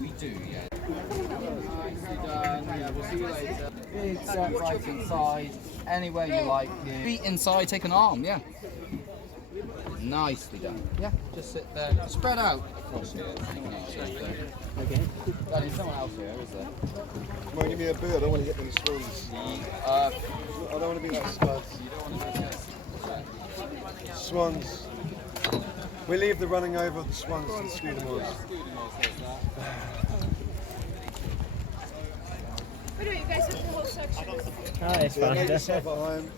We do, yeah. Nicely done. Yeah, we'll see you later. Big step right inside, anywhere you like. Feet inside, take an arm, yeah. Nicely done. Yeah, just sit there. Spread out across here. Okay. There's someone else here, is there? Come on, give me a boo. I don't want to hit them swans. I don't want to be like studs. You don't want to go. Swans. We leave the running over of the swans to the Scudamores. Why don't you guys have the whole section? Oh, it's Yeah, fun. make yourself at home.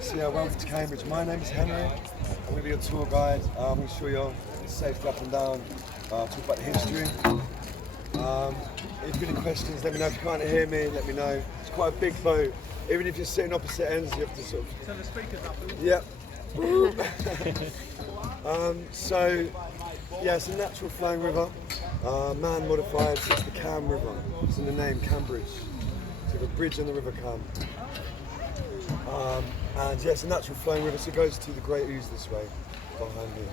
So yeah, welcome to Cambridge. My name is Henry. I'm going to be your tour guide. I'm going to show you safety up and down, talk about the history. If you've got any questions, let me know. If you can't hear me, let me know. It's quite a big boat. Even if you're sitting opposite ends, you have to sort of... Turn the speakers up. Yep. So, yeah, it's a natural flowing river, man modified, so it's the Cam River. It's in the name, Cambridge. So the bridge on the River Cam. And yeah, it's a natural flowing river, so it goes to the Great Ouse this way, behind me.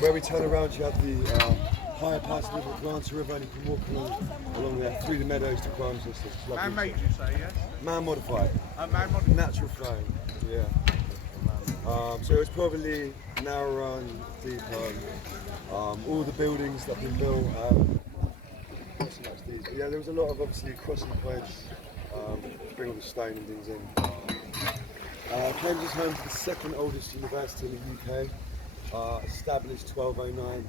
Where we turn around, you have the higher parts of the river, Grants River, and you can walk along there through the meadows to Crimes District. Man-made, you say, yes? Man modified. Man-modified. Natural flowing, yeah. So it's probably now run deep on all the buildings that have been built. Yeah, there was a lot of obviously crossing points to bring all the stone and things in. Cambridge is home to the second oldest university in the UK, established 1209,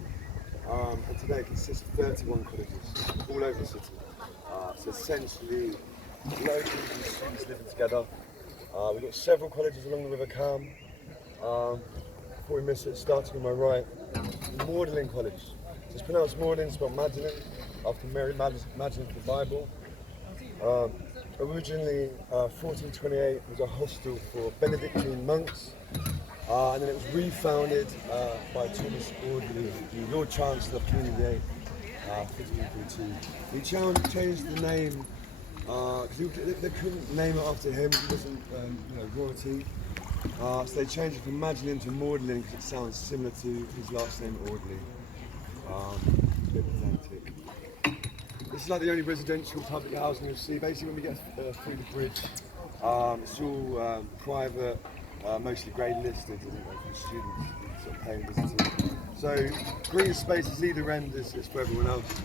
and today it consists of 31 colleges all over the city. So essentially, loads of students living together. We've got several colleges along the River Cam. Before we miss it, starting on my right, Magdalene College. So it's pronounced Magdalene, it's spelled Magdalene, after Mary Magdalene from the Bible. Originally, 1428 was a hostel for Benedictine monks, and then it was refounded by Thomas Audley, the Lord Chancellor of King VIII, 1532. He changed the name because they couldn't name it after him. He wasn't, royalty. So they changed it from Magdalene to Magdalene because it sounds similar to his last name, Audley. It's a bit pedantic. This is like the only residential public housing you'll see. Basically, when we get through the bridge, it's all private, mostly grade listed, for students sort of paying visitors. So green spaces either end is for everyone else.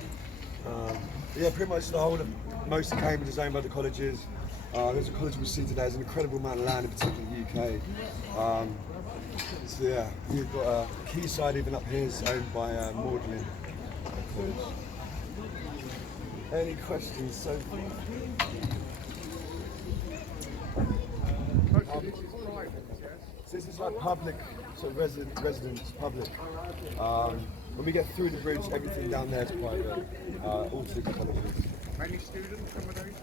Yeah, pretty much the whole of most of Cambridge is owned by the colleges. There's a college we see today. There's an incredible amount of land, in particular in the UK. So yeah, we've got a quayside even up here is owned by Magdalene College. Any questions so far? So this is like public, so residence, public. When we get through the bridge, everything down there is private, all to the colleges. Many student accommodation?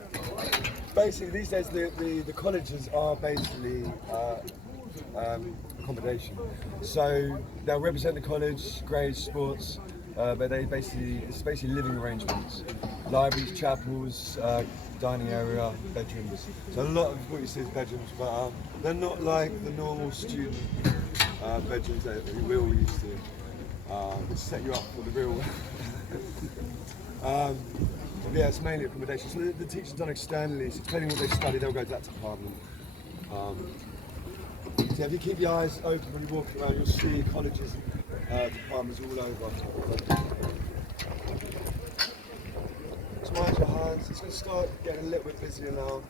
Basically, these days the colleges are basically accommodation. So they'll represent the college, grades, sports, but it's basically living arrangements. Libraries, chapels, dining area, bedrooms. So a lot of what you see is bedrooms, but they're not like the normal student bedrooms that we will used to. Which set you up for the real. Yeah, it's mainly accommodation. So the teachers done externally, so depending on what they study, they'll go to that department. So if you keep your eyes open when you walk around, you'll see colleges, departments all over. So mind your hands, it's going to start getting a little bit busier now.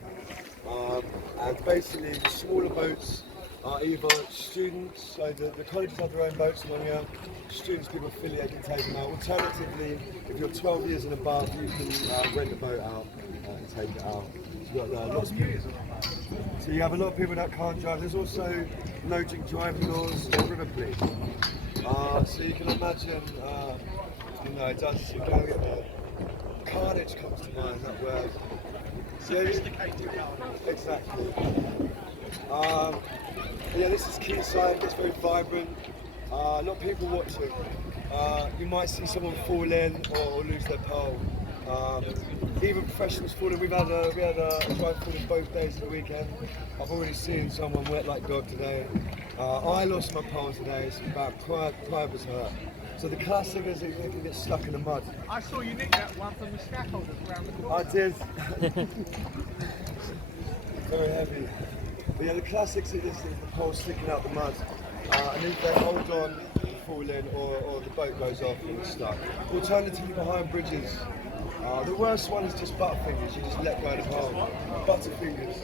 And basically, the smaller boats are either students, so the colleges have their own boats along here. Students, people affiliate can take them out. Alternatively, if you're 12 years and above, you can rent a boat out and take it out. So you've got lots of people. So you have a lot of people that can't drive. There's also no drink driving laws or river police. So you can imagine, it does, you can get the carnage comes to mind, that word. Sophisticated carnage. Exactly. Yeah, this is quayside, it's very vibrant. A lot of people watching. You might see someone fall in or lose their pole. Even professionals falling. We had a drive falling both days of the weekend. I've already seen someone wet like dog today. I lost my pole today, so pride was hurt. So the classic is it can get stuck in the mud. I saw you nick that one from the scaffolders around the corner. I did. Very heavy. But yeah, the classics is the pole sticking out the mud. And if they hold on, fall in, or the boat goes off and it's stuck. Alternatively, behind bridges, the worst one is just butterfingers. You just let go of the palm. Butterfingers.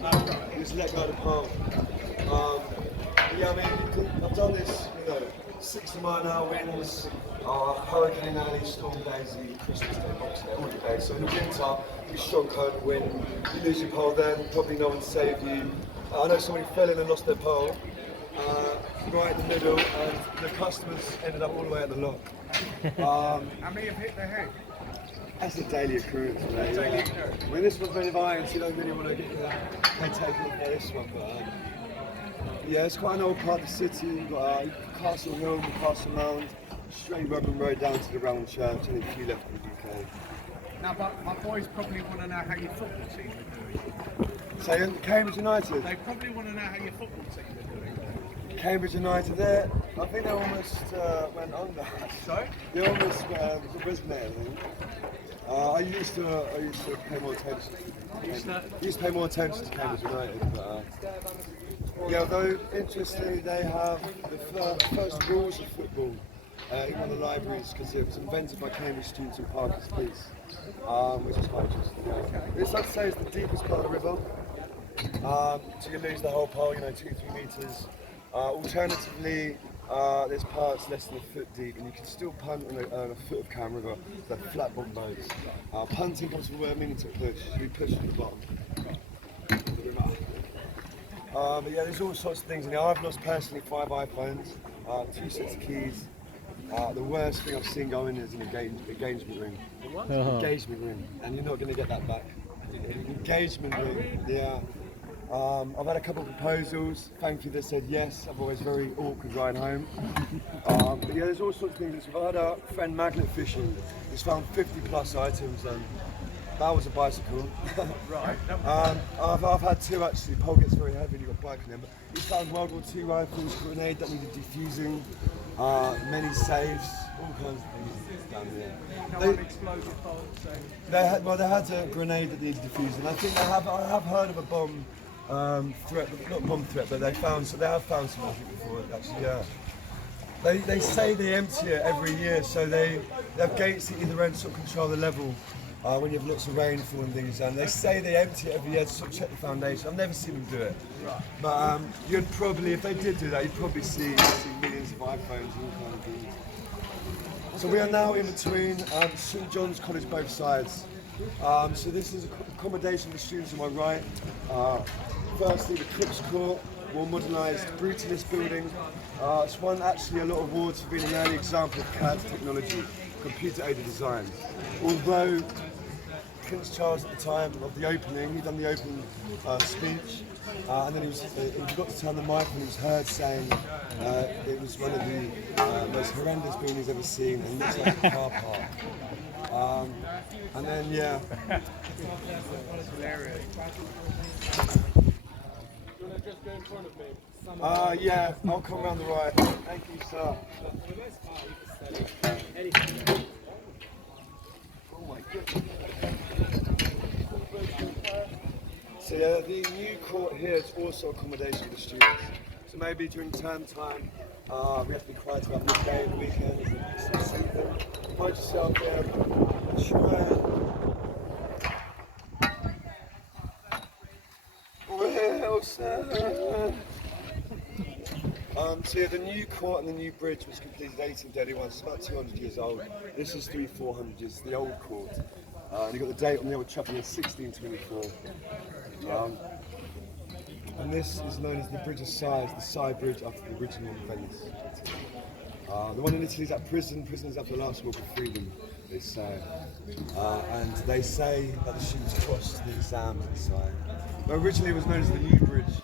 You just let go of the palm. Yeah, I mean, I've done this, 60-mile-an-hour winds, Hurricane Alley, Storm Daisy, Christmas Day, Boxing Day, all the days. So in the winter, you strong current of wind, you lose your pole then, probably no one saved you. I know somebody fell in and lost their pole, right in the middle, and the customers ended up all the way at the lock. How many have hit their head? That's a daily occurrence, mate. I mean, this one's very violent, so you don't really want to get your head taken off by this one, but yeah, it's quite an old part of the city. You've got Castle Hill, Castle Mound, straight Rubber Road down to the Round Church, and a few left in the UK. Now, but my boys probably want to know how your football team are doing. So, Cambridge United. They probably want to know how your football team are doing. Cambridge United, I think they almost went under. So? They almost wasn't there, I think. I used to pay more attention. Used to pay more attention to Cambridge United, but yeah, although interestingly they have the first rules of football in one of the libraries because it was invented by Cambridge students in Parker's Piece, which is quite interesting. This I'd say is the deepest part of the river, so you lose the whole pole, 2-3 meters. Alternatively, there's parts less than a foot deep, and you can still punt on a foot of Cam River, the flat bottom boats. Punting comes from where meaning to push, so you push to the bottom. But yeah, there's all sorts of things in here. I've lost personally 5 iPhones, 2 sets of keys. The worst thing I've seen go in is an engagement ring. What? Engagement ring, and you're not going to get that back. Engagement ring, yeah. I've had a couple of proposals. Thankfully, they said yes. Otherwise, very awkward ride home. But yeah, there's all sorts of things. I've had a friend magnet fishing. He's found 50+ items, and that was a bicycle. Right. I've had 2 actually. Pole gets very heavy. You've got a bike on him. But he's found World War II rifles, grenade that needed defusing, many safes, all kinds of things down there. No one exploded pole, so. They had a grenade that needed defusing. I think I have heard of a bomb. Threat, not bomb threat, but they have found something before. Actually, yeah. They say they empty it every year, so they have gates at either end to sort of control the level when you have lots of rainfall and things. And they say they empty it every year to sort of check the foundation. I've never seen them do it, but you'd probably, if they did do that, you'd probably see millions of iPhones and all kind of things. So we are now in between St John's College, both sides. So this is accommodation for students on my right. Firstly, the Crips Court, more modernised, brutalist building. It's won actually a lot of awards for being an early example of CAD technology, computer-aided design. Although Prince Charles at the time of the opening, he'd done the opening speech, and then he got to turn the mic and he was heard saying it was one of the most horrendous buildings he's ever seen, and it looks like a car park. And then, yeah. Yeah, I'll come round the right. Thank you, sir. Oh my goodness. So yeah, the new court here is also accommodation for the students. So maybe during term time, we have to be quiet about midday and weekends and something. Find yourself here, try. Well, sir. So yeah, the new court and the new bridge was completed in 1831, it's about 200 years old. This is 300-400 years, the old court. And you've got the date on the old chapel, 1624. And this is known as the Bridge of Sigh, the Sigh Bridge after the original Venice. The one in Italy is at prison. Prisoners after the last war for freedom, they say. And they say that the students crossed the exams at Sigh. But originally it was known as the New Bridge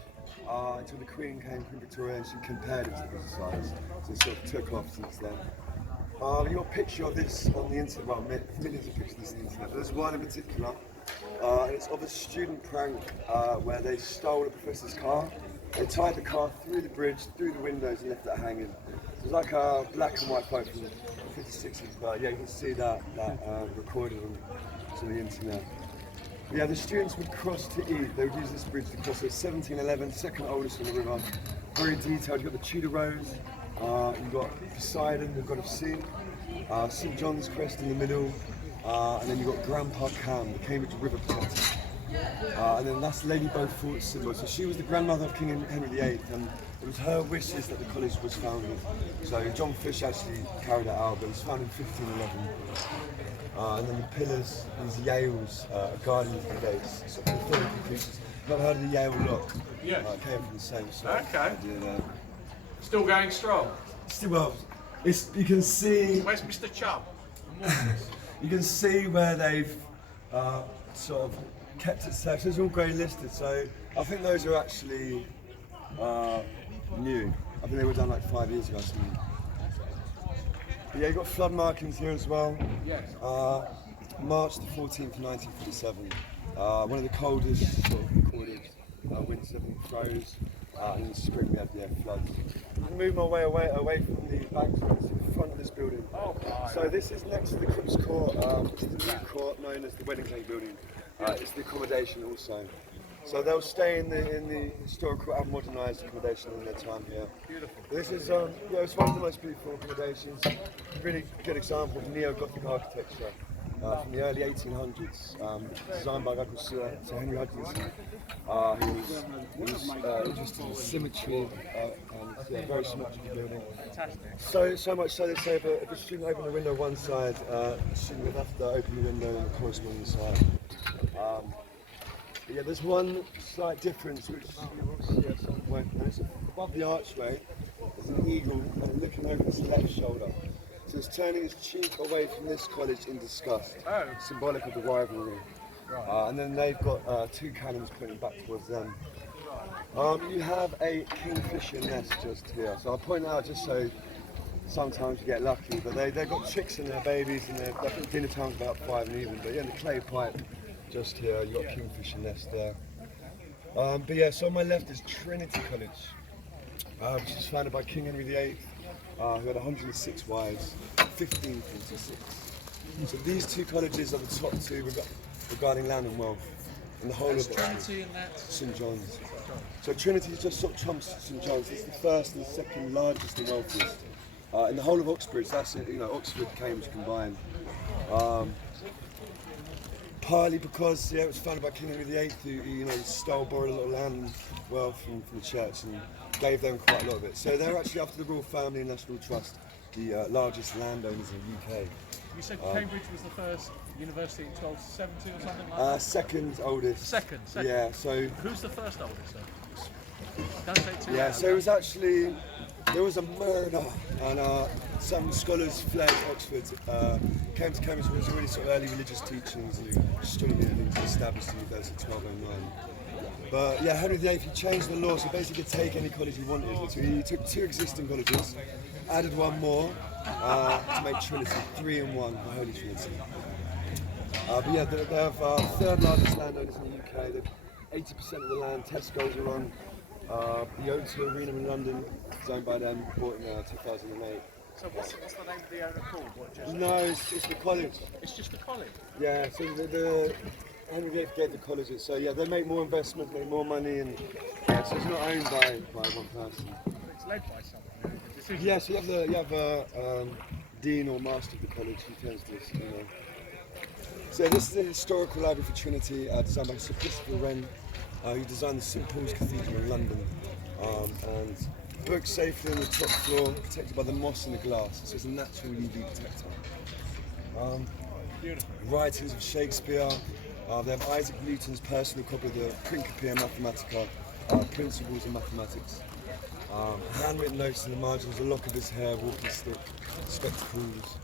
until the Queen came, Queen Victoria, and she compared it to the Bridge of Sigh. So it sort of took off since then. You've got a picture of this on the internet, well, millions of pictures of this on the internet, but there's one in particular. And it's of a student prank where they stole a professor's car. They tied the car through the bridge, through the windows, and left it hanging. It was like a black and white photo from the 56, but yeah, you can see that recorded on the internet. Yeah, the students would cross to Eve. They would use this bridge to cross. It's 1711, second oldest on the river. Very detailed. You've got the Tudor Rose, you've got Poseidon, the god of sea, St John's Crest in the middle, and then you've got Grandpa Cam, the Cambridge River Protector. And then that's Lady Beaufort's symbol. So she was the grandmother of King Henry VIII, and it was her wishes that the college was founded. So John Fish actually carried it out, but it was founded in 1511. And then the pillars, these Yales, guardians of the gates, sort of mythological creatures. You've not heard of the Yale Lock? Yeah. It came from the same sort of Okay. idea there. Still going strong. Still, well, you can see. Where's Mr. Chubb? You can see where they've sort of kept it safe. So it's all grey listed. So I think those are actually new. I think they were done like 5 years ago or something. But yeah, you've got flood markings here as well. Yes. March the 14th, 1947. One of the coldest sort of recorded winters everything froze. And in the spring we had floods. I can move my way away from the back to the front of this building. Oh, so this is next to the Crips Court. It's the new court known as the Wedding Cake Building. It's the accommodation also. So they'll stay in the historical and modernised accommodation in their time here. Beautiful. This is it's one of the most beautiful accommodations. Really good example of neo-Gothic architecture from the early 1800s, designed by a guy called Sir Henry Hutchinson. He was interested in symmetry and it's a very symmetrical building. Fantastic. So much so they say if a student opened the window one side, the student would have to open the window on the corresponding side. Yeah, there's one slight difference which you will see at some point. And it's above the archway, there's an eagle looking over its left shoulder. So it's turning its cheek away from this college in disgust, symbolic of the rivalry. And then they've got two cannons pointing back towards them. You have a kingfisher nest just here. So I'll point out just so sometimes you get lucky, but they've got chicks in their babies and I think dinner time's about 5 and even. But yeah, the clay pipe just here, you've got a kingfisher nest there. But yeah, so on my left is Trinity College, which was founded by King Henry VIII, who had 106 wives, 1546. So these two colleges are the top two regarding land and wealth in the whole of Trinity and that's St John's. So Trinity just sort of trumps St John's. It's the first and second largest and wealthiest. In the whole of Oxbridge, that's it, Oxford, Cambridge combined. Partly because it was founded by King Henry VIII, who borrowed a lot of land and wealth from the church and gave them quite a lot of it. So they're actually, after the Royal Family and National Trust, the largest landowners in the UK. You said Cambridge was the first university in 1270 or something like that? Second oldest. Second. Yeah, so... Who's the first oldest then? Don't say too Yeah, loud, so it was actually... There was a murder and some scholars fled Oxford, came to Cambridge with really sort of early religious teachings and astronomy and things established in the 1209. But yeah, Henry VIII, he changed the law, so basically he could take any college he wanted. So he took two existing colleges, added one more to make Trinity, 3 in 1, the Holy Trinity. But yeah, they have third largest landowners in the UK. They've 80% of the land Tesco's are on. The O2 Arena in London, designed by them, bought in 2008. So what's the name of the owner called? No, it's the college. It's just the college? Yeah, so the Henry VIII gave the colleges, so yeah, they make more investment, make more money, and yeah, so it's not owned by one person. It's led by someone. Yeah, so you have a dean or master of the college who turns this, So this is the historical library for Trinity, designed by Sir Christopher Wren, who designed the St Paul's Cathedral in London, and booked safely on the top floor, protected by the moss and the glass, so it's a natural UV detector. Writings of Shakespeare, they have Isaac Newton's personal copy of the Principia Mathematica, Principles of Mathematics. Handwritten notes in the margins, a lock of his hair, walking stick, spectacles.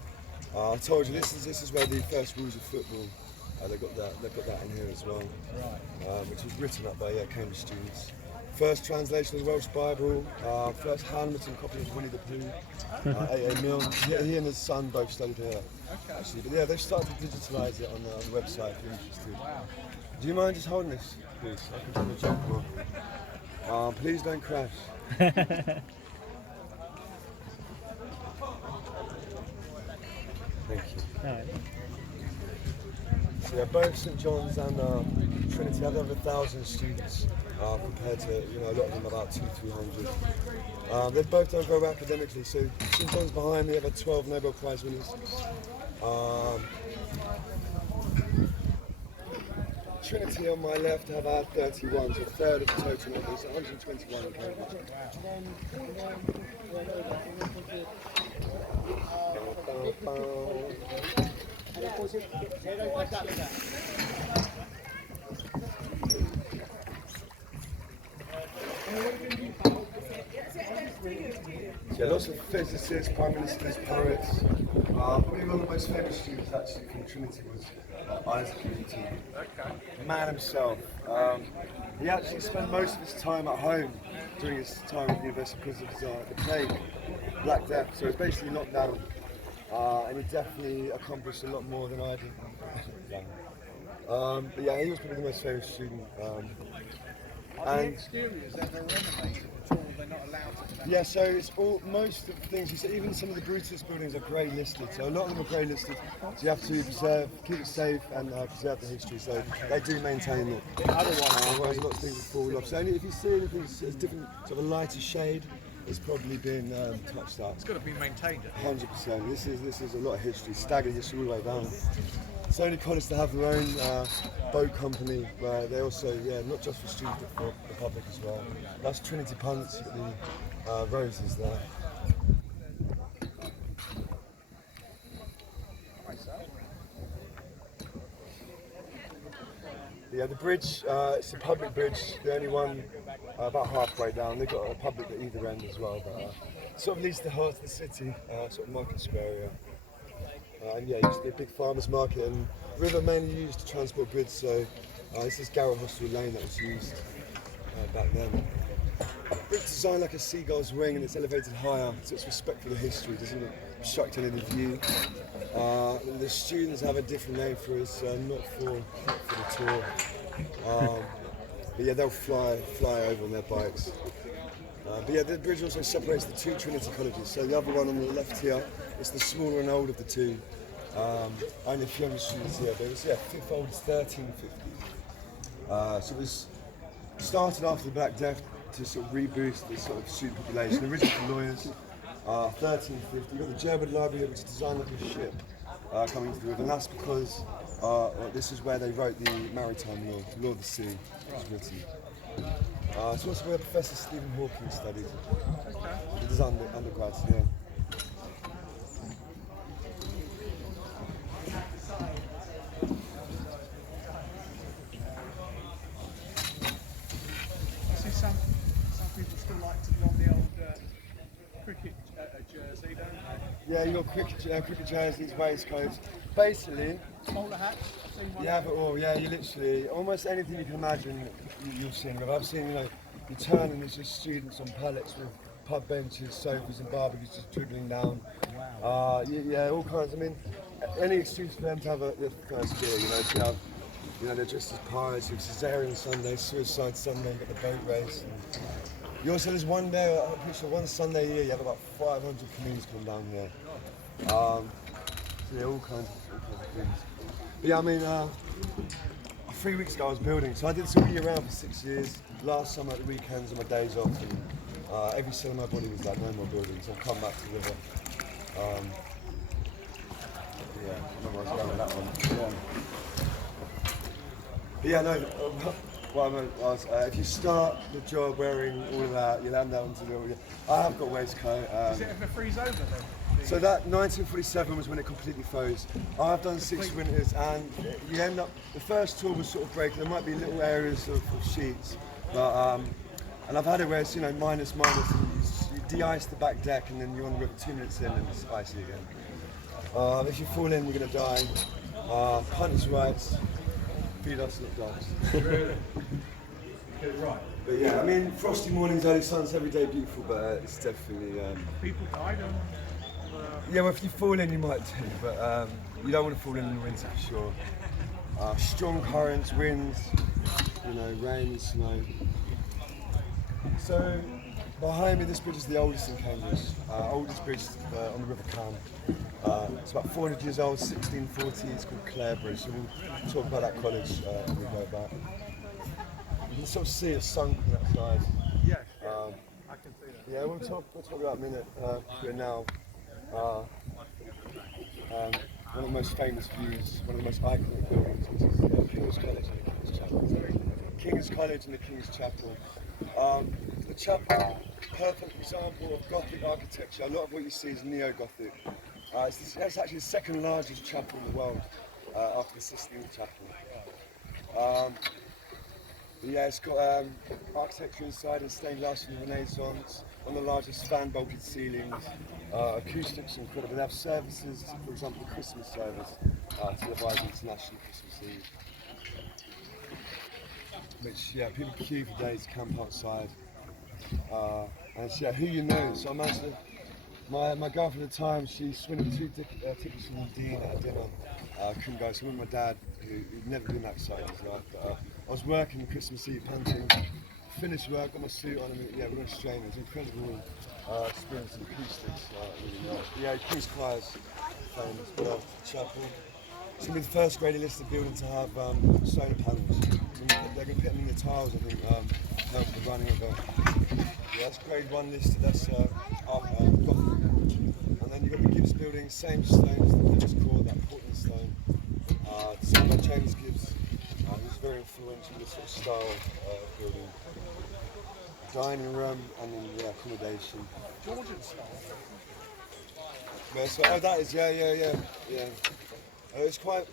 I told you this is where the first rules of football. They've got that in here as well, which was written up by Cambridge students. First translation of the Welsh Bible, first handwritten copy of Winnie the Pooh, A.A. Milne. He and his son both studied here, actually. But yeah, they've started to digitalise it on the website if you're interested. Wow. Do you mind just holding this, please? I can take a jump more. Please don't crash. Thank you. All right. So yeah, both St John's and Trinity have over 1,000 students compared to a lot of them about 200-300. They've both done very well academically. So St John's behind me have had 12 Nobel Prize winners. Trinity on my left have had 31, so a third of the total numbers, 121 in Cambridge. Yeah, lots of physicists, prime ministers, poets. Probably one of the most famous students actually from Trinity was Isaac Newton. Man himself. He actually spent most of his time at home during his time at the university because of the plague, Black Death. So it's basically locked down. And he definitely accomplished a lot more than I did. But yeah, he was probably the most famous student. Are the exteriors ever renovated at all? They're not allowed to? Yeah, so it's most of the things you see, even some of the Brutus buildings are grey listed. So a lot of them are grey listed. So you have to keep it safe and preserve the history. So they do maintain it. Otherwise, lots of things will fall off. So only if you see anything that's different, sort of a lighter shade, it's probably been touched up. It's got to be maintained. 100%. This is a lot of history, staggered history all the way down. It's only college to have their own boat company where they also, not just for students but for the public as well. That's Trinity Punts, you've got the roses there. Yeah, the bridge, it's a public bridge, the only one about halfway down. They've got a public at either end as well, but it sort of leads to the heart of the city, sort of market square area. And yeah, it used to be a big farmers market, and the river mainly used to transport goods, so this is Garrett Hospital Lane that was used back then. It's designed like a seagull's wing and it's elevated higher, so it's respect for the history, doesn't obstruct any of the view. The students have a different name for it, not for the tour. But yeah, they'll fly over on their bikes. But yeah, the bridge also separates the two Trinity colleges. So the other one on the left here is the smaller and old of the two. Only a few hundred students here, but it's fifth old is 1350. So this started after the Black Death to sort of reboost the sort of student population. Originally for lawyers, 1350. You've got the German library which is designed like a ship coming through, and that's because this is where they wrote the maritime law, the law of the sea was written. It's also where Professor Stephen Hawking studied. He was undergrads here. I see some people still like to put on the old cricket jersey, don't they? Yeah, you've got cricket jerseys, waistcoats. Basically, Smaller hats. I've seen one. you have it all. Yeah, you literally almost anything you can imagine. You've seen. I've seen, you turn and there's just students on pallets with pub benches, sofas, and barbecues just dribbling down. Wow. Yeah, all kinds. I mean, any excuse for them to have their first beer. To have, they're dressed as pirates. It's Caesarean Sunday, Suicide Sunday. You've got the boat race. And you also there's one day, I'm pretty sure one Sunday a year you have about 500 comedians come down here. So yeah, all kinds of things. But yeah, I mean, 3 weeks ago I was building, so I did this all year round for 6 years. Last summer at the weekends and my days off, and every cell in my body was like, no more building, so I've come back to the river. Yeah, I remember I was going with that one. But yeah, no, what I meant was, if you start the job wearing all of that, you'll end up into the... I have got a waistcoat. Does it ever freeze over then? So that 1947 was when it completely froze. I've done 6 winters, and you end up, the first tour was sort of breaking. There might be little areas of sheets, but and I've had it where it's minus, and you de-ice the back deck, and then you're on the river 2 minutes in, and it's icy again. If you fall in, we're going to die. Punter's rights, feed us, not dogs. Really? Get it right. But yeah, I mean, frosty mornings, early suns, every day beautiful, but it's definitely. People died on. Yeah, well, if you fall in, you might do, but you don't want to fall in the winter for sure. Strong currents, winds, rain and snow. So, Behind me, this bridge is the oldest in Cambridge. Oldest bridge on the River Cam. It's about 400 years old, 1640. It's called Clare Bridge. So we'll talk about that college when we go back. You can sort of see it's sunk on that side. Yeah, I can see that. Yeah, we'll talk about a minute here now. One of the most famous views, one of the most iconic buildings, which is King's College and the King's Chapel. King's College and the King's Chapel. The chapel, perfect example of Gothic architecture. A lot of what you see is neo-Gothic. It's actually the second largest chapel in the world after the Sistine Chapel. Yeah, it's got architecture inside and stained glass from the Renaissance, one of the largest fan-bolted ceilings, acoustics incredible. They have services, for example, the Christmas service, televised internationally Christmas Eve. Which, yeah, people queue for days to camp outside. And it's, yeah, who you know. So I managed to, my girlfriend at the time, she swindled 2 tickets from the Dean at a dinner. Couldn't go, so I went with my dad, who'd never been that excited in his life. But, I was working Christmas Eve Punting, finished work, got my suit on, and yeah, we went straight in. It was incredible experience and acoustics. Really nice. Yeah, King's Choir's famous, but chapel. It's going to be the first grade listed building to have solar panels. They're going to put them in the tiles, I think, help the running of it. Yeah, that's grade 1 listed, that's Gothic. And then you've got the Gibbs building, same stone as the Gibbs Court, that Portland stone. Designed by James Gibbs. He was very influential in this sort of style of building. Dining room and then accommodation. Georgian style. Yeah, so, that is, yeah. It's quite,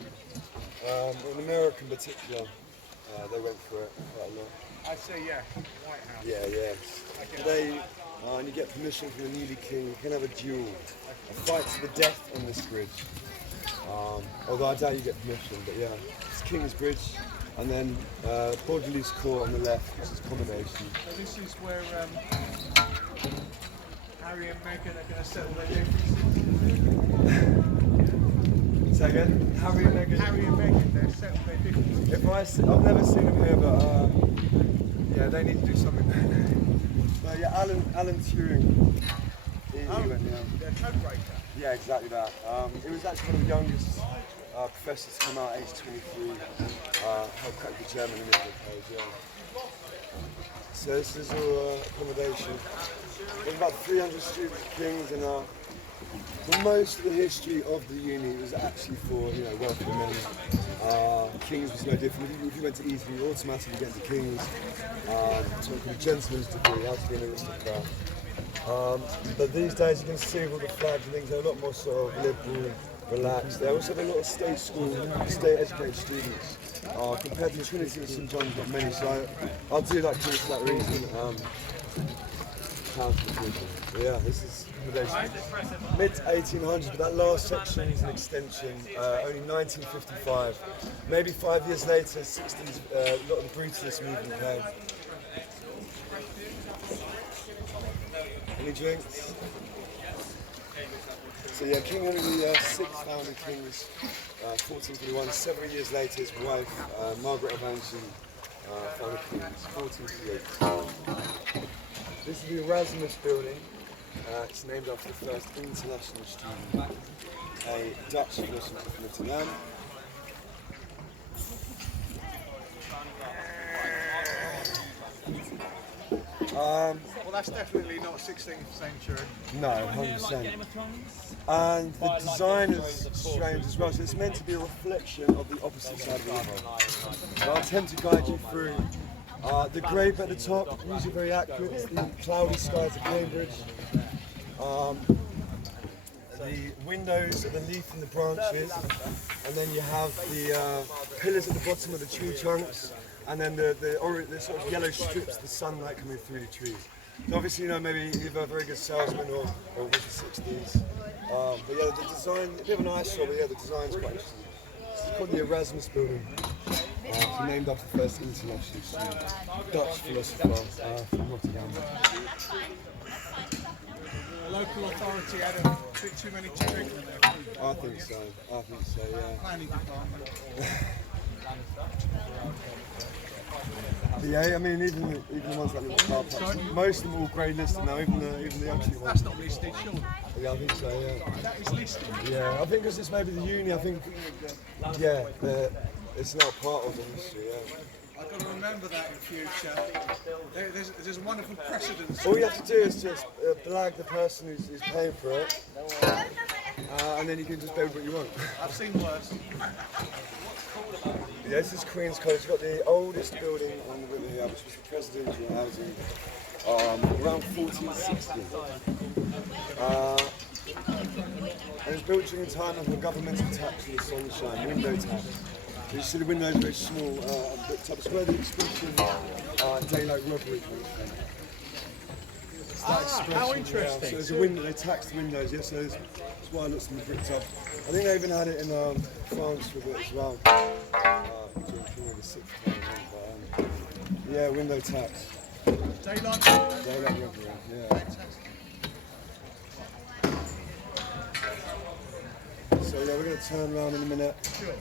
in America in particular, they went for it quite a lot. I see, yeah, White House. Yeah. Today, and you get permission from the newly king, you can have a duel, a fight to the death on this bridge. Although I doubt you get permission, but yeah, it's King's Bridge, and then Baudelaires Court on the left, which is accommodation. So this is where Harry and Meghan are going to settle their differences. Say again? Harry and Meghan, they're settled their differences. I've never seen them here, but yeah, they need to do something. But yeah, Alan Turing, he went down. They're code breaker. Yeah, exactly that. It was actually one of the youngest professors to come out at age 23, helped crack the German initial code, yeah. So this is all accommodation. There's about 300 students at King's, and for most of the history of the uni was actually for wealthy men. King's was no different. If you went to Eton, you automatically get into King's. So a gentleman's degree, how to be an aristocrat. But these days you can see all the flags and things, they're a lot more sort of liberal, relaxed. They also have a lot of state school, state educated students. Compared to Trinity and St John's, not many, so I do like King's for that reason. But yeah, this is mid 1800s, but that last section is an extension, only 1955. Maybe 5 years later, 60s, a lot of the brutalist movement came. Any drinks? So yeah, King Henry VI founded King's 1441. Several years later, his wife, Margaret of Anjou, founded King's 1438. This is the Erasmus building. It's named after the first international student, a Dutch philosopher from Amsterdam. Well, that's definitely not 16th century. No, 100%. And the design is strange as well, so it's meant to be a reflection of the opposite side of the river. So I'll attempt to guide you through. The grape at the top, usually very accurate, it's the cloudy skies of Cambridge. The windows are the leaf and the branches, and then you have the pillars at the bottom of the tree trunks, and then the sort of yellow strips, the sunlight coming through the trees. So obviously, maybe either a very good salesman or with the 60s. But yeah, the design, a bit of an eyesore, but yeah, the design's quite interesting. It's called the Erasmus building. It's named after the first international student, Dutch philosopher from Rotterdam. The local authority had a bit too many to drink in there. I think so, yeah. Planning department. Yeah, I mean, even the ones that live in the car parks, most of them are all grey listed now, even the ugly ones. That's not listed, surely. Yeah, I think so, yeah. That is listed. Yeah, I think because it's maybe the uni, I think, yeah, it's not part of the history, yeah. I've got to remember that in future. There's a wonderful precedence. All you have to do is just blag the person who's paying for it, and then you can just build what you want. I've seen worse. Yeah, this is Queen's College. We've got the oldest building on the river here, which was the presidential housing, around 1460. And it was built during the time of the governmental tax on the sunshine, window tax. So you see the windows very small, booked up. It's where the expression daylight robbery comes from. It's that expression, how yeah. interesting. So there's a window, they taxed the windows, yeah, so that's why it looks like bricked up. I think they even had it in France for a bit as well. During the 6th time, yeah, window tax. Daylight. Daylight robbery, yeah. So yeah, we're going to turn around in a minute. Sure.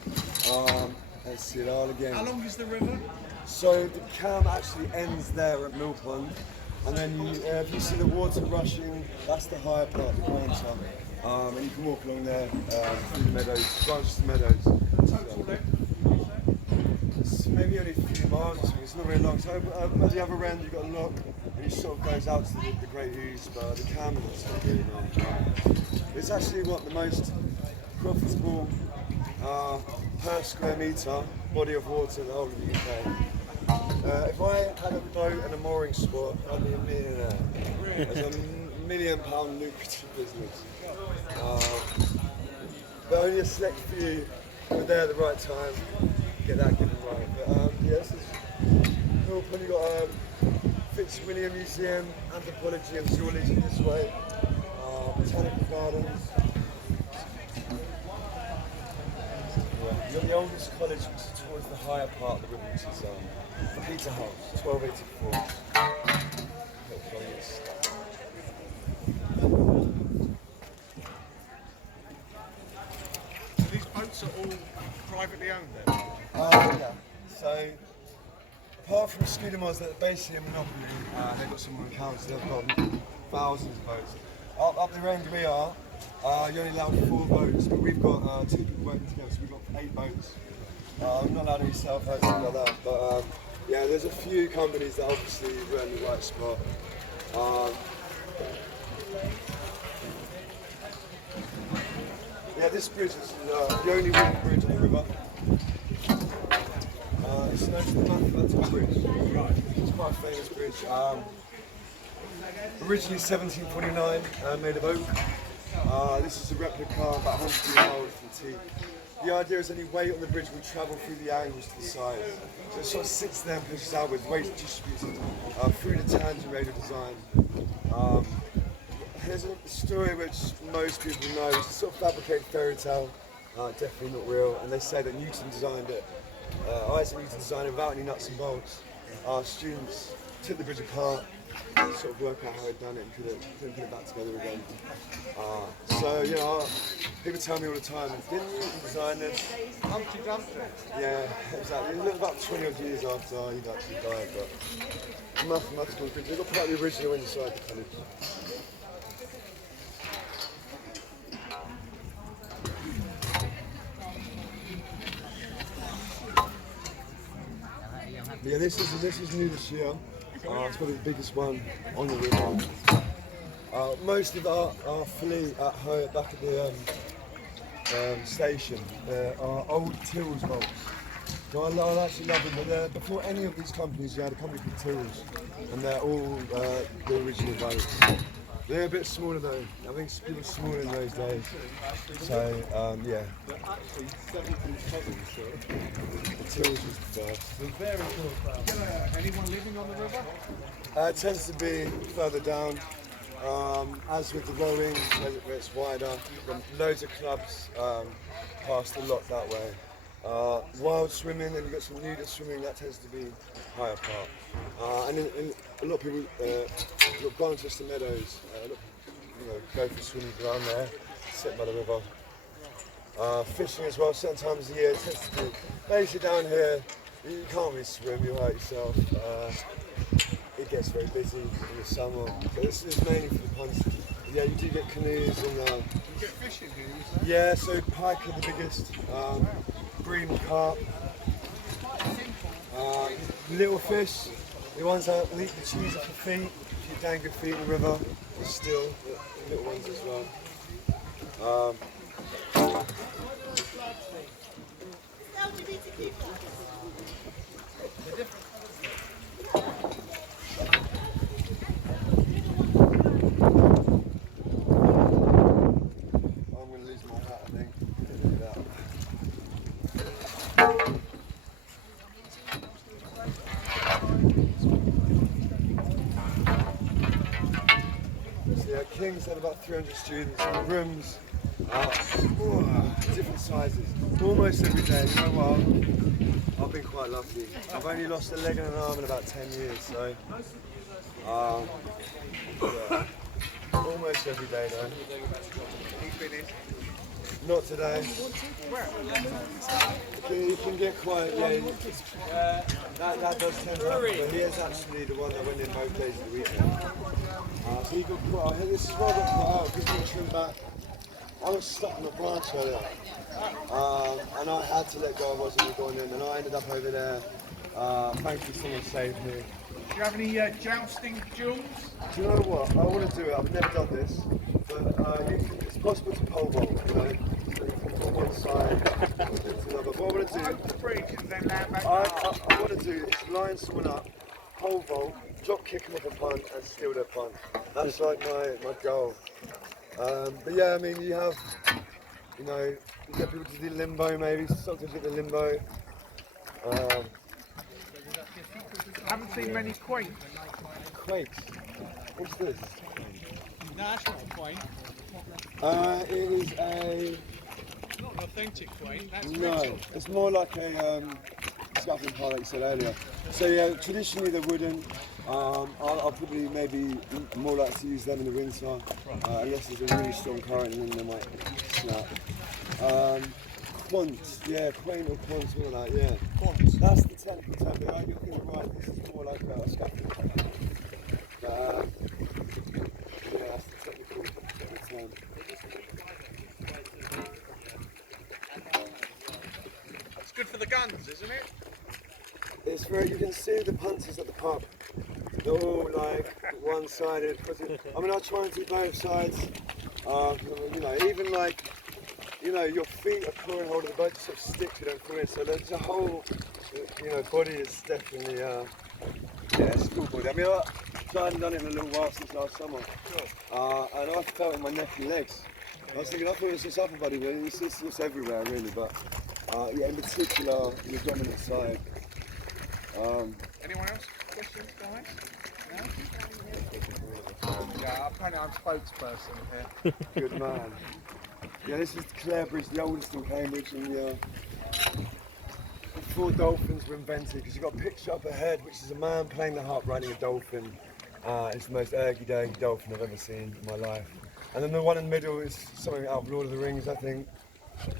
And see it all again. How long is the river? So the cam actually ends there at Mill Pond, and then if you see the water rushing, that's the higher part, the Granta. And you can walk along there through the meadows, branches the meadows. Total length? It's maybe only a few miles or something, it's not very long. So at the other end you've got a lock, and it sort of goes out to the Great Ouse, but the cam is not really long. It's actually the most profitable per square metre body of water in the whole of the UK. If I had a boat and a mooring spot, I'd be a millionaire. It's a £1 million lucrative business. But only a select few were there at the right time, get that given right. But yeah, this is cool. You've got Fitzwilliam Museum, Anthropology and Zoology this way, Botanical Gardens. You're the oldest college, which is towards the higher part of the river, which is Peterhouse, 1284. So these boats are all privately owned then? Yeah. So, apart from Scudamores, that are basically a monopoly, they've got some more accounts, they've got thousands of boats. Up the range we are, you're only allowed 4 boats, but we've got 2 people working together, so we've got 8 boats. I'm not allowed any self-hosts like that, but yeah, there's a few companies that obviously were in the right spot. Yeah, this bridge is the only wooden bridge on the river. It's known as the Mathematical Bridge. Right. It's quite a famous bridge. Originally 1749, made of oak. This is a replica about 100 years old from teak. The idea is any weight on the bridge will travel through the angles to the sides. So it sort of sits there and pushes outwards, weight distributed through the tangent radial design. Here's a story which most people know. It's a sort of fabricated fairy tale, definitely not real. And they say that Newton designed it. Isaac Newton designed it without any nuts and bolts. Our students took the bridge apart, sort of work out how he'd done it and couldn't put it back together again. So, you know, people tell me all the time, didn't you design this? Humpty Dumpty. Yeah, exactly. It lived about 20 odd years after he'd actually died, but mathematical bridge. They've got part of the original inside the college. Yeah, this is new this year. It's probably the biggest one on the river. Most of our fleet at home, back at the station, are old Tills boats. So I actually love them. But before any of these companies, you had a company called Tills, and they're all the original boats. They're a bit smaller though. I think it was smaller in those days. So yeah. The Tills was the first. Very cool. Anyone living on the river? It tends to be further down. As with the rowing, where it's wider, loads of clubs passed a lot that way. Wild swimming, and you've got some nudist swimming, that tends to be higher part. And a lot of people look Barnchester Meadows, go for swimming around there, sit by the river. Fishing as well, certain times of the year, it tends to be basically down here, You can't really swim, you'll hurt yourself. It gets very busy in the summer. But this is mainly for the punts. Yeah, you do get canoes and You get fishing here, you say? yeah, so pike are the biggest. Bream and carp. Little fish, the ones that leap the cheese off your feet. If you dang your feet in the river, there's still the little ones as well. I'm going to lose my hat, I think. So yeah, King's had about 300 students, and the rooms are different sizes, almost every day. You know what? I've been quite lucky. I've only lost a leg and an arm in about 10 years, so yeah. Almost every day though. Not today. You can get quite, yeah, that does tend to happen, but he is actually the one that went in both days of the weekend. So he got put out. This is why I got put out, because he trimmed back. I was stuck on a branch earlier, and I had to let go, I wasn't going in, and I ended up over there. Thankfully someone saved me. Do you have any jousting duels? Do you know what? I want to do it. I've never done this, but it's possible to pole vault. You know, from one side to another. What I want to do, Over the bridge and then land back I want to do is line someone up, pole vault, drop kick them off a punt, and steal their punt. That's like my goal. But yeah, I mean, you have, you know, you get people to do limbo maybe. Sometimes you get the limbo. Haven't seen many quaint. Quakes. What's this? No, that's not a quaint. It is a. Not an authentic quaint. That's No, it's more like a scuffling pile like you said earlier. So yeah, traditionally they're wooden. I'll probably maybe more like to use them in the winter, unless there's a really strong current and then they might snap. Quant, yeah, quaint or quant, something like that, yeah. Quant. That's the technical term, but you're thinking right, this is more like a scuffling pile. Yeah, that's the technical term. It's good for the guns, isn't it? It's very, you can see the punters at the pub. They're all like one-sided. I mean, I try and do both sides. You know, even like, you know, your feet are clawing hold of the boat to sort of stick to them through it. So there's a whole, you know, body is definitely, yeah, it's full body. I mean, I hadn't done it in a little while since last summer. And I felt in my neck and legs. I was thinking, I thought it was just upper body, but it's everywhere really. But yeah, in particular, your dominant side. Anyone else? Questions, guys? No? Yeah, apparently I'm spokesperson here. Good man. Yeah, this is Clare Bridge, the oldest in Cambridge, and before dolphins were invented, because you've got a picture up ahead, which is a man playing the harp riding a dolphin. It's the most ergy-dergy dolphin I've ever seen in my life. And then the one in the middle is something out of Lord of the Rings, I think.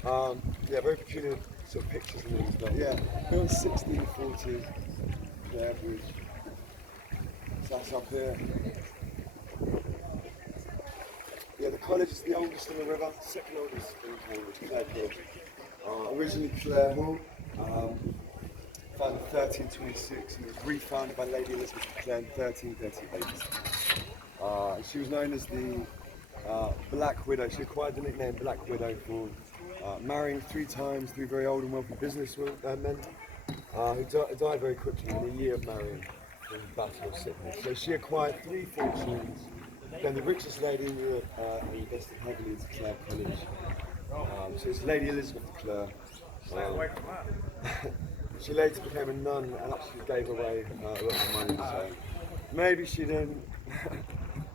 Yeah, very peculiar sort of pictures and things, but yeah, built in 1640, Clare Bridge. So that's up here. Yeah, the college is the oldest in the river, second oldest in Cambridge, Clare College. Originally Clare Hall, founded in 1326, and it was refounded by Lady Elizabeth of Clare in 1338. She was known as the Black Widow. She acquired the nickname Black Widow for marrying 3 times 3 very old and wealthy businessmen who died very quickly in a year of marrying in the Battle of sickness. So she acquired 3 fortunes, became the richest lady in Europe, and invested heavily into Clare College. So it's Lady Elizabeth of Clare. Stay away from that. She later became a nun and actually gave away a lot of money. So maybe she didn't.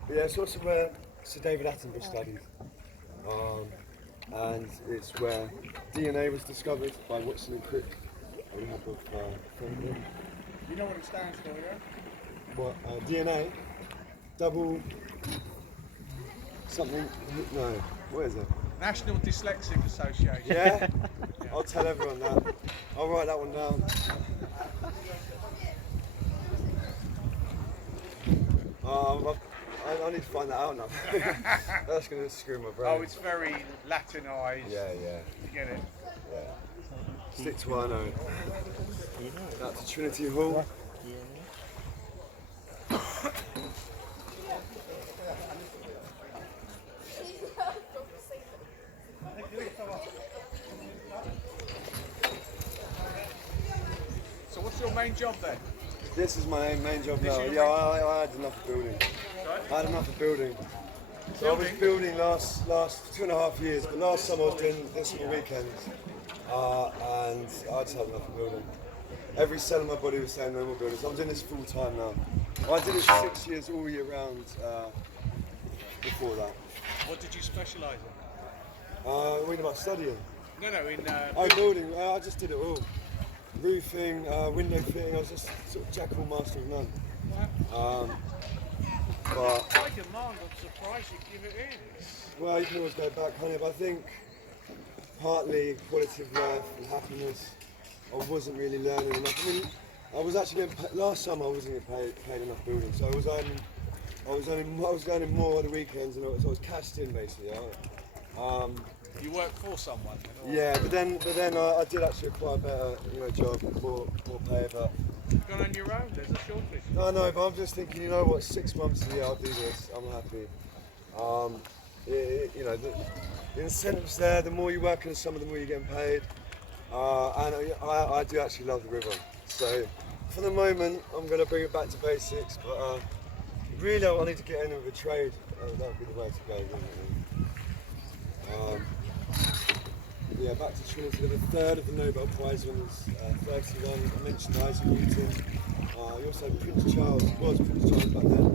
But yeah, it's also where Sir David Attenborough studied. And it's where DNA was discovered by Watson and Crick. On behalf of Franklin. You know what it stands for, yeah? What? DNA? Double something? No. What is it? National Dyslexic Association. Yeah? Yeah. I'll tell everyone that. I'll write that one down. I need to find that out now. That's going to screw my brain. Oh, it's very Latinised. Yeah. You get it? Yeah. Stick to what I know. That's to Trinity Hall. So what's your main job then? This is my main job now. Yeah, I had enough of building. I had enough of building. So I was building last 2.5 years, but last summer I was doing this on the weekends, and I just had enough of building. Every cell in my body was saying no more building, so I'm doing this full time now. I did it for 6 years all year round before that. What did you specialise in? What are you about studying? No, in Building. I just did it all. Roofing, window fitting. I was just sort of jack of all, master of none. But high demand. I'm surprised you give it in. well, you can always go back, honey. But I think partly quality of life and happiness. I wasn't really learning enough. I mean, I was actually getting last summer. I wasn't getting paid enough building, so I was going in more on the weekends, and so I was cashed in basically. You work for someone. Yeah, but then I did actually acquire a better, job, more pay. But You've gone on your own. There's a shortage. I know, but I'm just thinking, you know what? 6 months a year, I'll do this. I'm happy. The incentives there. The more you work in the summer, the more you're getting paid. And I do actually love the river. So for the moment, I'm going to bring it back to basics. But really, I need to get in with a trade. That would be the way to go. Yeah, back to Trinity. There were a third of the Nobel Prize winners, 31. I mentioned Isaac Newton. You also had Prince Charles, was Prince Charles back then.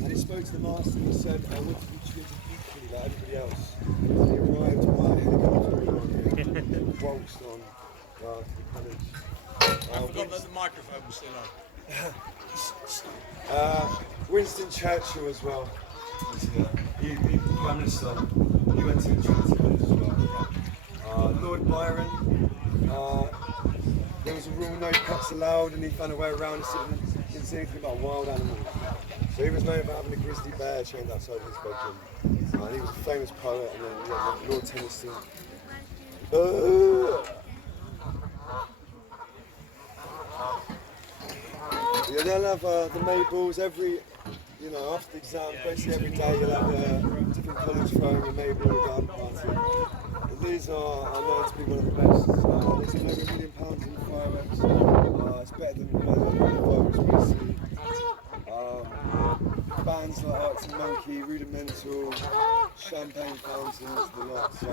And he spoke to the master and he said, I want to be treated equally like everybody else. And he arrived by helicopter and waltzed on to the college. I forgot that the microphone was still on. Winston Churchill as well. He Prime Minister. He went to Trinity College as well. Lord Byron, there was a rule no pets allowed, and he found a way around it. He didn't say anything about wild animals. So he was known for having a grizzly bear chained outside his bedroom. And he was a famous poet, and then Lord Tennyson. Yeah, they'll have the Mayballs after the exam, basically every day you'll have different college throwing a Mayball garden party. These are known to be one of the best. They spend over £1 million in fireworks. It's better than the fireworks we see. Bands like Arctic Monkey, Rudimental, Champagne Fountains, the lot. So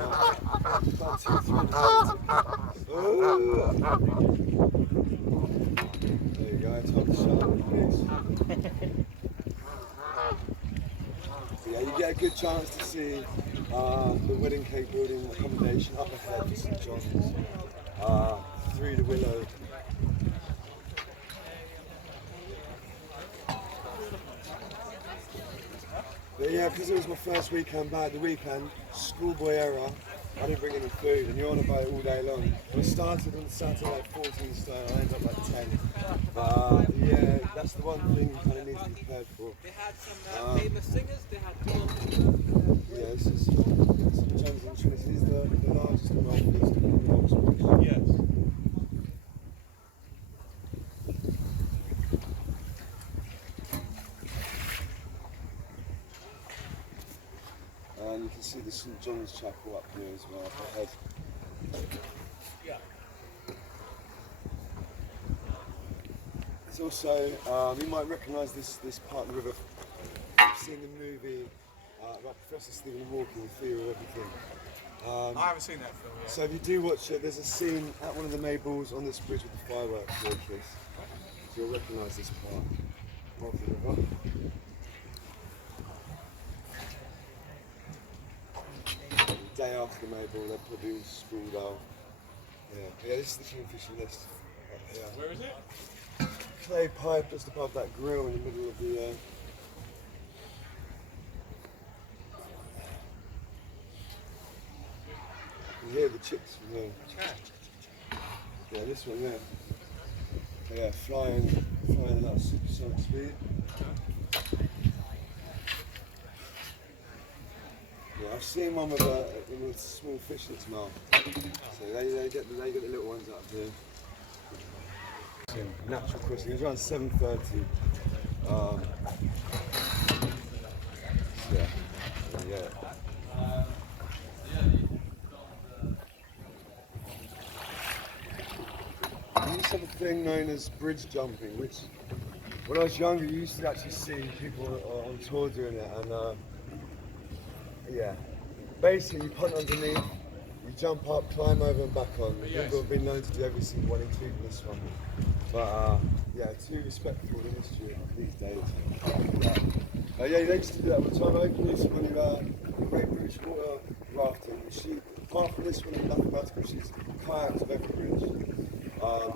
about 200-300. There you go, time to shut up, please. Yeah, you get a good chance to see the wedding cake building accommodation up ahead for St John's, through the Willow. But yeah, because it was my first weekend back, the weekend, schoolboy era, I didn't bring any food, and you're on about it all day long. I started on Saturday like 14 stone, I ended up like 10. But yeah, that's the one thing you kind of need to be prepared for. They had some famous singers, they had yeah, this is St John's and Trinity. This is the largest and wealthiest in Oxford. Yes. And you can see the St John's Chapel up here as well, up ahead. Yeah. It's also, you might recognise this part of the river. You've seen the movie about Professor Stephen Hawking, The Theory of Everything. I haven't seen that film yet. So if you do watch it, there's a scene at one of the Mayballs on this bridge with the fireworks launchers. So you'll recognise this part of the river. The day after the Mayball, they're probably all sprawled out. Yeah, but yeah, this is the Kingfisher nest up here. Where is it? Clay pipe just above that grill in the middle of the You hear the chicks from here. Yeah, this one there. Yeah, flying at that supersonic speed. Yeah, I've seen one with a small fish in its mouth. So they get the little ones out of here. Natural crossing. It was around 7:30. Yeah. We used to have a thing known as bridge jumping, which when I was younger you used to actually see people on tour doing it, and yeah. Basically you punt underneath, you jump up, climb over and back on. People have been known to do every single one, including this one. But yeah, too respectful in history these days. Yeah, they used to do that all the time. I opened this one in Great British Water Rafting. Apart from this one in mathematical, she's kayaks of every bridge.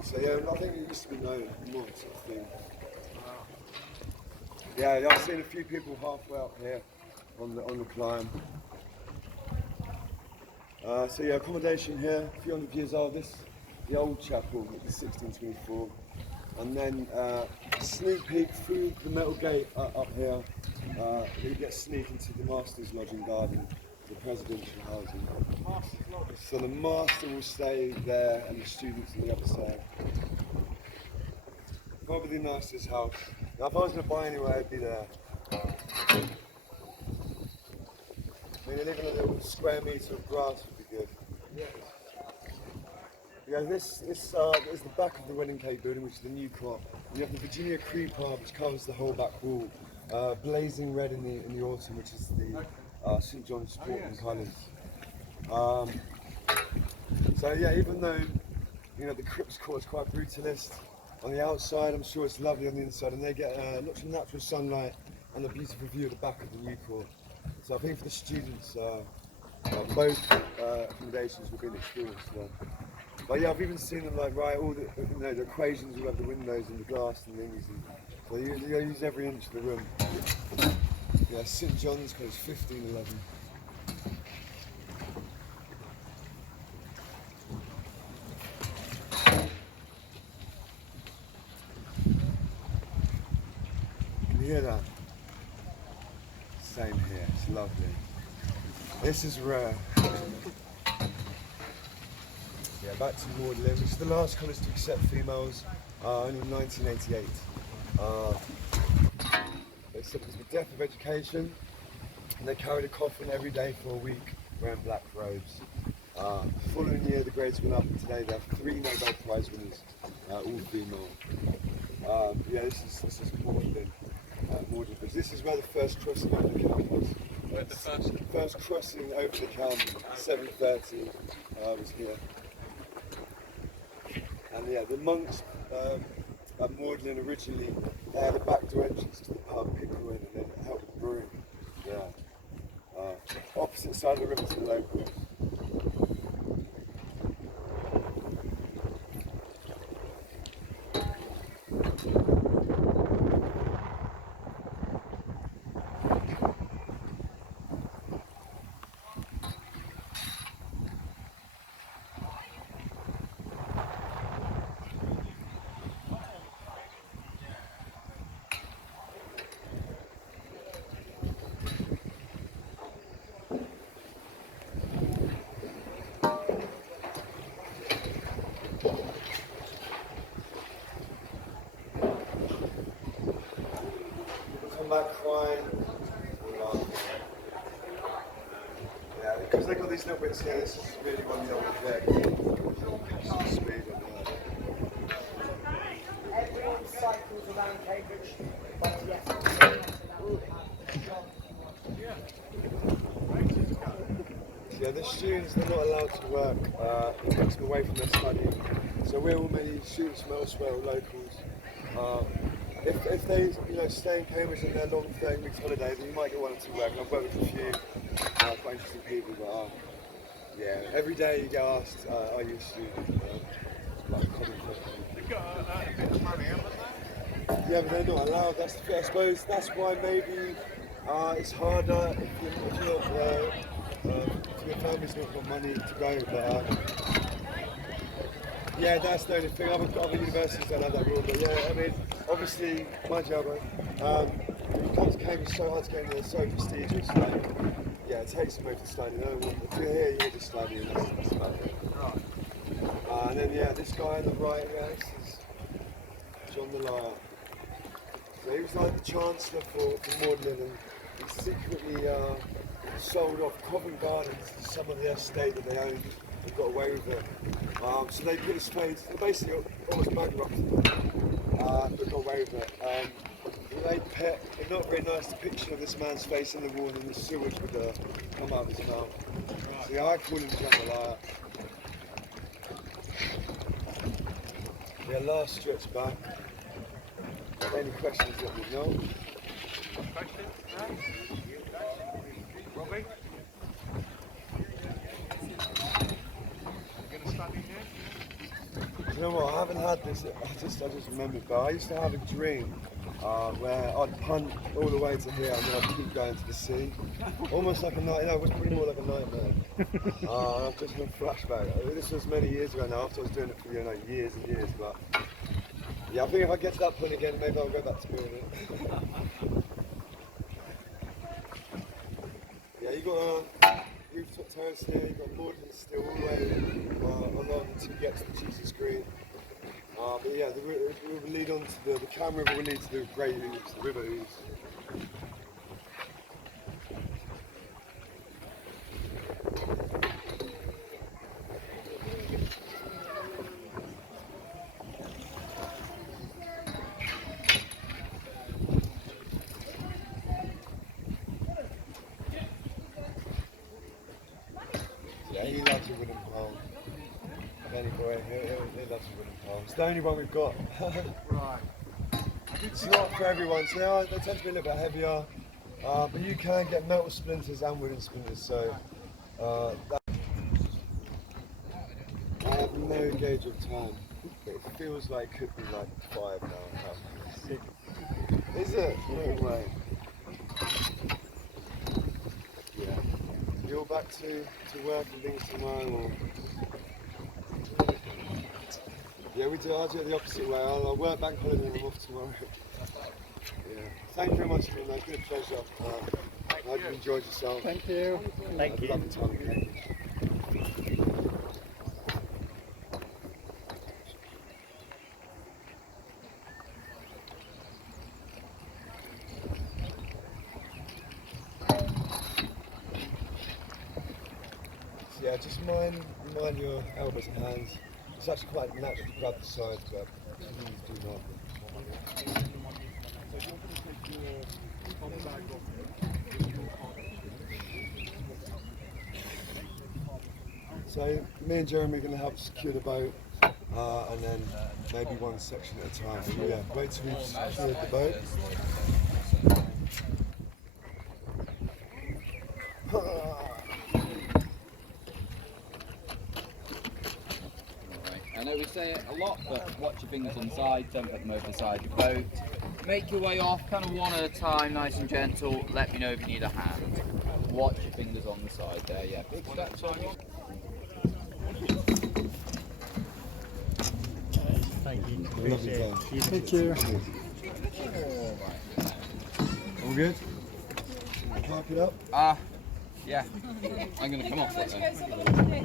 So yeah, I think it used to be known more sort of thing. Yeah, I've seen a few people halfway up here on the climb. So yeah, accommodation here, a few hundred years old. This the old chapel, it's 1624, and then a sneak peek through the metal gate up here. You get sneak into the master's lodging garden, the presidential housing. So the master will stay there, and the students on the other side. Probably the master's house. Now, if I was going to buy anywhere, I'd be there. I mean, even a little square metre of grass would be good. Yeah, this is the back of the Wedding Cake building, which is the new court. You have the Virginia creeper, which covers the whole back wall, blazing red in the autumn, which is the St John's Sporting colours. So yeah, even though the Crips Court is quite brutalist, on the outside I'm sure it's lovely on the inside, and they get lots of natural sunlight and a beautiful view of the back of the new court. So I think for the students, both accommodations will be an experience for them. But yeah, I've even seen them write all the equations all over the windows and the glass and things. And so you use every inch of the room. Yeah, St John's College, 1511. Can you hear that? Same here, it's lovely. This is rare. Yeah, back to Magdalene, which is the last college to accept females, only in 1988. They said it was the death of education, and they carried a coffin every day for a week, wearing black robes. The following year, the grades went up, and today they have 3 Nobel Prize winners, all female. Yeah, this is Magdalene. This is where the first crossing over the Cam was. Where the first crossing over the Cam, 7:30, was here. And yeah, the monks at Magdalene originally, they had a backdoor entrance to the pub, people in, and then helped with brewing. Yeah. Opposite side of the river to the locals. Back crying. Yeah, because they got these little bits here, this is really one you don't want to get. Speed on that. Everyone cycles around Cambridge, but yes. Yeah, the students, they're not allowed to work. It takes them away from their study. So we're all many students from elsewhere, or locals. If they stay in Cambridge on their long 30 weeks holiday, then you might get 1 or 2 work. I've worked with a few quite interesting people, but yeah, every day you get asked, are you a student? It's quite a common question. They've got a bit of money, haven't they? Yeah, but they're not allowed. That's the, I suppose that's why maybe it's harder if you're not to your family's not got money to go, but yeah, that's the only thing. Other universities don't have that rule, but yeah, I mean, obviously, my job, when you come to Cambridge, so hard to get in there, it's so prestigious. Like, yeah, it takes some way to study. No one, if you're here, you're just studying, that's about it. And then, yeah, this guy on the right, yeah, this is John the Liar. So he was like the Chancellor for Magdalene, and he secretly sold off Covent Garden to some of the estate that they owned and got away with it. So they put his face, they basically almost bankrupted him, but got away with it. He laid pet, it's not very nice to picture this man's face in the wall and the sewage would come out of his mouth. So yeah, I call him John the Liar. Yeah, last stretch back. Any questions let me know. Question? No? Robbie? You going to study here? You know what, I haven't had this, I just remembered, but I used to have a dream where I'd punt all the way to here and then I'd keep going to the sea. Almost like a nightmare, it was pretty more like a nightmare. I've just had a flashback. This was many years ago now, after I was doing it for years and years, but yeah, I think if I get to that point again, maybe I'll go back to doing it. Yeah, you got a rooftop terrace here, you've got Magdalene still all the way along until you get to the Jesus Green. But yeah, the river will lead on to the Cam River will lead to the Great Ooze, the River Ooze. Yeah, he loves a wooden pole. Benny boy, he loves a wooden pole. It's the only one we've got. Right. It's not for everyone, so they tend to be a little bit heavier, but you can get metal splinters and wooden splinters, so I have no gauge of time, but it feels like it could be like 5 now. Is it? No way. Yeah. You're back to work and things tomorrow, or? Yeah, I'll do it the opposite way. I'll work bank holiday and I'm off tomorrow. Yeah. Thank you very much, Tim. It's been a pleasure. I hope you enjoyed yourself. Thank you. Thank you. Have a lovely time in Cambridge. So yeah, just mind your elbows and hands. It's actually quite natural to grab the sides, but please do not. So me and Jeremy are going to help secure the boat, and then maybe one section at a time. But yeah, wait till we've secured the boat. I know we say it a lot, but watch your fingers on the side, don't put them over the side of your boat. Make your way off, kind of one at a time, nice and gentle. Let me know if you need a hand. Watch your fingers on the side there, yeah. Big steps on one. Thank you. Lovely time. Thank you. All good? Park it up. Yeah. I'm going to come off it What do you then. guys have a look today?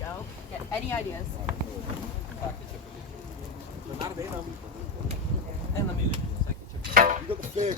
Go. Get any ideas? You've got the fish.